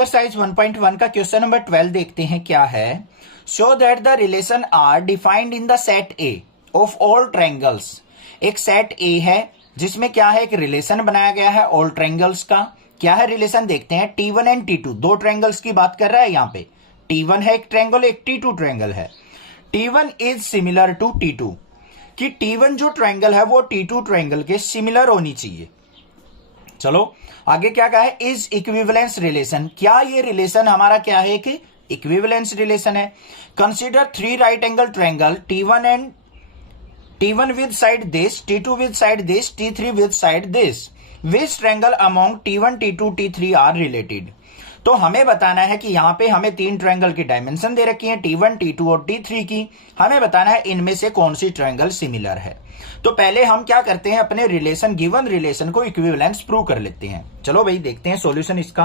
Exercise 1.1 का question number 12 देखते हैं क्या है। Show that the relation are defined in the set A of all triangles. एक सेट ए है जिसमें क्या है, एक रिलेशन बनाया गया है ऑल ट्रायंगल्स का। क्या है रिलेशन, देखते हैं। T1 एंड T2 दो ट्रायंगल्स की बात कर रहा है यहाँ पे। T1 है एक ट्रायंगल, एक T2 ट्रायंगल है। T1 is similar to T2, कि T1 जो ट्रायंगल है वो T2 ट्रायंगल के सिमिलर होनी चाहिए। चलो आगे क्या कहा है, इज इक्विवेलेंस रिलेशन। क्या ये रिलेशन हमारा क्या है कि इक्विवेलेंस रिलेशन है। Consider three right angle triangle T1 with side this, T2 with side this, T3 with side this. Which triangle among T1, T2, T3 are related. तो हमें बताना है कि यहां पे हमें तीन ट्रायंगल की डायमेंशन दे रखी है, T1, T2 और T3 की। हमें बताना है इनमें से कौन सी ट्रायंगल सिमिलर है। तो पहले हम क्या करते हैं, अपने रिलेशन, गिवन रिलेशन को इक्विवेलेंस प्रूव कर लेते हैं। चलो भाई देखते हैं सॉल्यूशन इसका।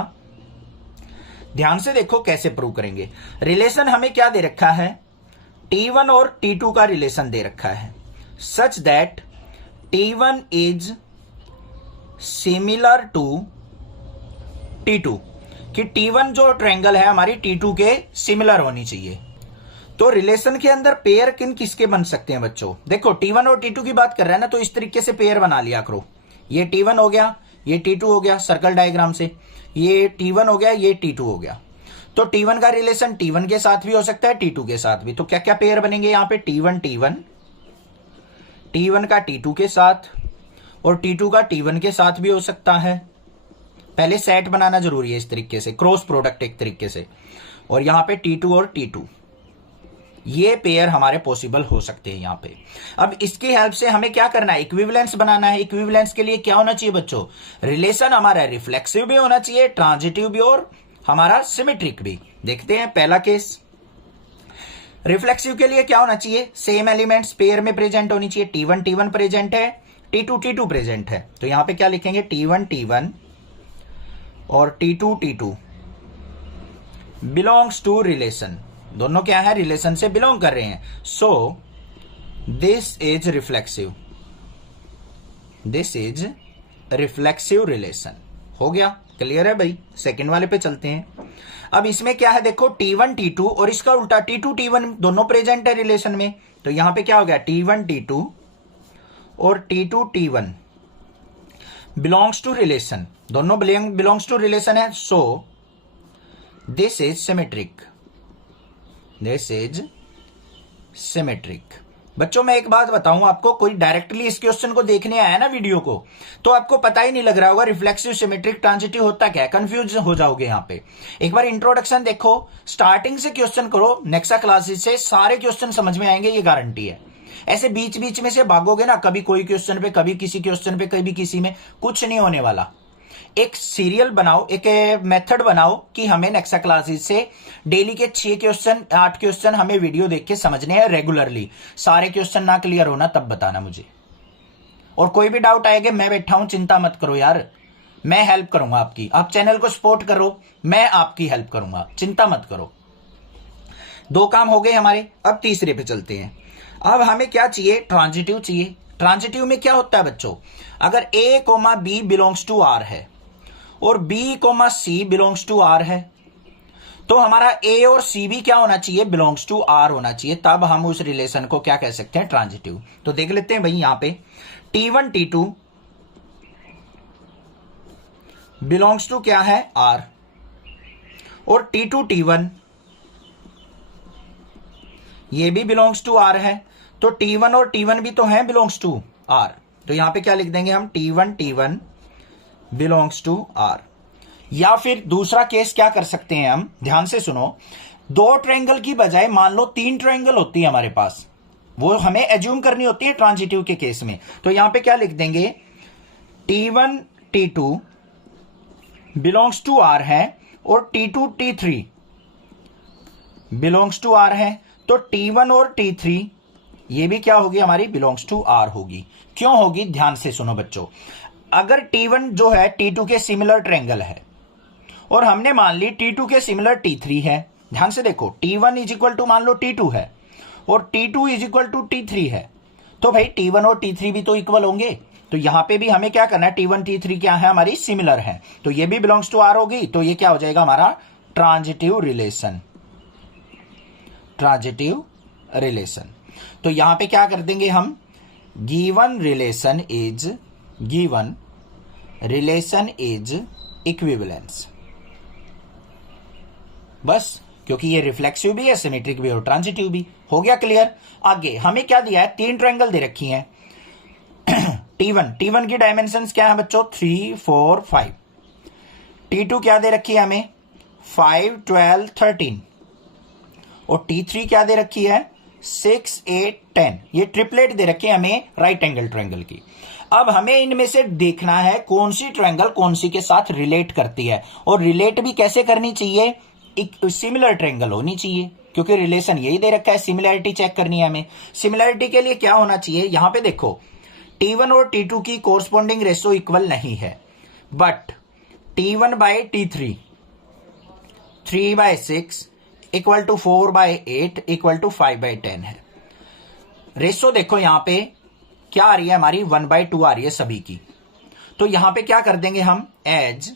ध्यान से देखो कैसे प्रूव करेंगे। रिलेशन हमें क्या दे रखा है, T1 और T2 का रिलेशन दे रखा है, such that T1 is similar to T2, कि T1 जो ट्रायंगल है हमारी T2 के सिमिलर होनी चाहिए। तो रिलेशन के अंदर पेयर किन किसके बन सकते हैं बच्चों, देखो T1 और T2 की बात कर रहे हैं ना, तो इस तरीके से पेयर बना लिया करो। ये T1 हो गया, ये T2 हो गया, सर्कल डायग्राम से। ये T1 हो गया, ये T2 हो गया। तो T1 का रिलेशन T1 के साथ भी हो सकता है, T2 के साथ भी। तो क्या क्या पेयर बनेंगे यहां पे, T1 T1 का T2 के साथ, और T2 का T1 के साथ भी हो सकता है। पहले सेट बनाना जरूरी है इस तरीके से, क्रॉस प्रोडक्ट एक तरीके से। और यहां पे T2 और T2, ये पेयर हमारे पॉसिबल हो सकते हैं यहां पे। अब इसकी हेल्प से हमें क्या करना है, इक्विवेलेंस बनाना है। इक्विवेलेंस के लिए क्या होना चाहिए बच्चों, रिलेशन हमारा रिफ्लेक्सिव भी होना चाहिए, ट्रांजिटिव भी और हमारा सिमेट्रिक भी। देखते हैं पहला केस। रिफ्लेक्सिव के लिए क्या होना चाहिए, सेम एलिमेंट्स पेयर में प्रेजेंट होनी चाहिए। T1 T1 प्रेजेंट है, T2 T2 प्रेजेंट है। तो यहां पे क्या लिखेंगे, T1 T1 और T2 T2 belongs to relation. दोनों क्या है, रिलेशन से बिलोंग कर रहे हैं। सो this is reflexive, this is reflexive relation. हो गया, क्लियर है भाई। सेकंड वाले पे चलते हैं। अब इसमें क्या है देखो, T1 T2 और इसका उल्टा T2 T1 दोनों प्रेजेंट है रिलेशन में। तो यहां पे क्या हो गया, T1 T2 और T2 T1 belongs to relation, दोनों बिलोंग्स टू रिलेशन है। So this is symmetric, this is symmetric. बच्चों मैं एक बात बताऊं आपको, कोई डायरेक्टली इस क्वेश्चन को देखने आया ना वीडियो को, तो आपको पता ही नहीं लग रहा होगा रिफ्लेक्सिव, सिमेट्रिक, ट्रांजिटिव होता क्या है, कंफ्यूज हो जाओगे यहां पे। एक बार इंट्रोडक्शन देखो, स्टार्टिंग से क्वेश्चन करो, नेक्सा क्लासेस से सारे क्वेश्चन समझ में आएंगे, ये गारंटी है। ऐसे बीच बीच में से भागोगे ना, कभी कोई क्वेश्चन पे, कभी किसी क्वेश्चन पे, कभी किसी में, कुछ नहीं होने वाला। एक सीरियल बनाओ, एक मेथड बनाओ कि हमें नेक्सा क्लासेस से डेली के 6 क्वेश्चन 8 क्वेश्चन हमें वीडियो देख के समझने हैं रेगुलरली। सारे क्वेश्चन ना क्लियर होना तब बताना मुझे। और कोई भी डाउट आएगा, मैं बैठा हूं, चिंता मत करो यार, मैं हेल्प करूंगा आपकी। आप चैनल को सपोर्ट करो, मैं आपकी हेल्प करूंगा, चिंता मत करो। 2 काम हो गए हमारे। अब तीसरे पे चलते हैं। अब हमें क्या चाहिए, ट्रांजिटिव चाहिए। ट्रांजिटिव में क्या होता है बच्चों, अगर A, B belongs to R है और B, C belongs to R है, तो हमारा A और C भी क्या होना चाहिए, बिलोंग्स टू R होना चाहिए। तब हम उस रिलेशन को क्या कह सकते हैं, ट्रांजिटिव। तो देख लेते हैं भाई, यहां पे T1 T2 बिलोंग्स टू क्या है, R, और T2 T1 ये भी बिलोंग्स टू R है। तो T1 और T1 भी तो हैं बिलोंग्स टू R। तो यहां पे क्या लिख देंगे हम, T1 T1 belongs to R। या फिर दूसरा केस क्या कर सकते हैं हम, ध्यान से सुनो। 2 ट्रायंगल की बजाय मान लो 3 ट्रायंगल होती है हमारे पास, वो हमें एज्यूम करनी होती है ट्रांजिटिव के केस में। तो यहां पे क्या लिख देंगे, T1 T2 belongs to R है और T2 T3 belongs to R है। तो T1 और T3 ये भी क्या होगी हमारी, बिलोंग्स टू R होगी। क्यों होगी, ध्यान से सुनो बच्चों। अगर T1 जो है T2 के सिमिलर ट्रायंगल है, और हमने मान ली T2 के सिमिलर T3 है, ध्यान से देखो, T1 इज इक्वल टू मान लो T2 है और T2 is equal to T3 है, तो भाई T1 और T3 भी तो इक्वल होंगे। तो यहां पे भी हमें क्या करना है, T1 T3 क्या है हमारी सिमिलर है, तो ये भी बिलोंग्स टू आर होगी, तो ये क्या हो जाएगा हमारा ट्रांजिटिव रिलेशन। ट्रांजिटिव रिलेशन, तो यहां पे क्या कर देंगे हम, गिवन रिलेशन इज इक्विवेलेंस, बस, क्योंकि ये रिफ्लेक्सिव भी है, सिमेट्रिक भी और ट्रांजिटिव भी। हो गया क्लियर। आगे हमें क्या दिया है, 3 ट्रायंगल दे रखी हैं। T1 की डायमेंशंस क्या है बच्चों, 3 4 5। T2 क्या दे रखी है हमें, 5 12 13। और T3 क्या दे रखी है, 6 8 10। ये ट्रिपलेट दे रखी है हमें राइट एंगल ट्रायंगल की। अब हमें इनमें से देखना है कौन सी ट्रायंगल कौन सी के साथ रिलेट करती है, और रिलेट भी कैसे करनी चाहिए, एक सिमिलर ट्रायंगल होनी चाहिए, क्योंकि रिलेशन यही दे रखा है, सिमिलैरिटी चेक करनी है हमें। सिमिलैरिटी के लिए क्या होना चाहिए, यहां पे देखो T1 और T2 की कोरस्पॉन्डिंग रेशो इक्वल नहीं है, but T1 by T3 3/6 equal to 4/8 equal to 5/10 है। रेशो देखो यहां पे क्या आ रही है हमारी, 1/2 आ रही है सभी की। तो यहां पे क्या कर देंगे हम, as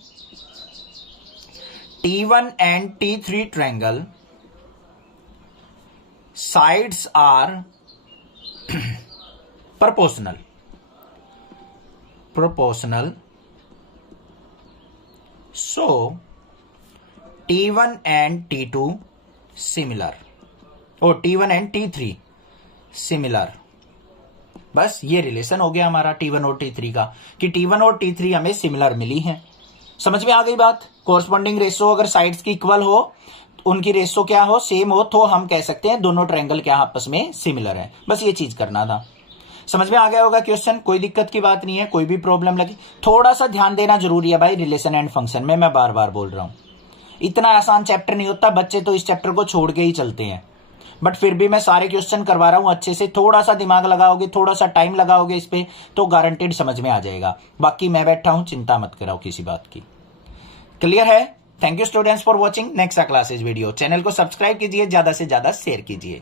T1 and T3 triangle sides are proportional so T1 and T2 similar और T1 and T3 similar। बस ये रिलेशन हो गया हमारा T1 और T3 का, कि T1 और T3 हमें सिमिलर मिली है। समझ में आ गई बात। कोरस्पॉन्डिंग रेशो अगर साइड्स की इक्वल हो, उनकी रेशो क्या हो, सेम हो, तो हम कह सकते हैं दोनों ट्रायंगल क्या आपस में सिमिलर है। बस ये चीज करना था। समझ में आ गया होगा क्वेश्चन, कोई दिक्कत की बात नहीं है। कोई भी प्रॉब्लम लगी, थोड़ा सा ध्यान देना जरूरी है भाई रिलेशन एंड फंक्शन में, मैं बार बार बोल रहा हूं। इतना आसान चैप्टर नहीं होता, बच्चे तो इस चैप्टर को छोड़ के ही चलते हैं, बट फिर भी मैं सारे क्वेश्चन करवा रहा हूं अच्छे से। थोड़ा सा दिमाग लगाओगे, थोड़ा सा टाइम लगाओगे इस पे, तो गारंटेड समझ में आ जाएगा। बाकी मैं बैठा हूं, चिंता मत कराओ किसी बात की। क्लियर है। Thank you students for watching next classes video. Channel को सब्सक्राइब कीजिए, ज्यादा से ज्यादा शेयर कीजिए।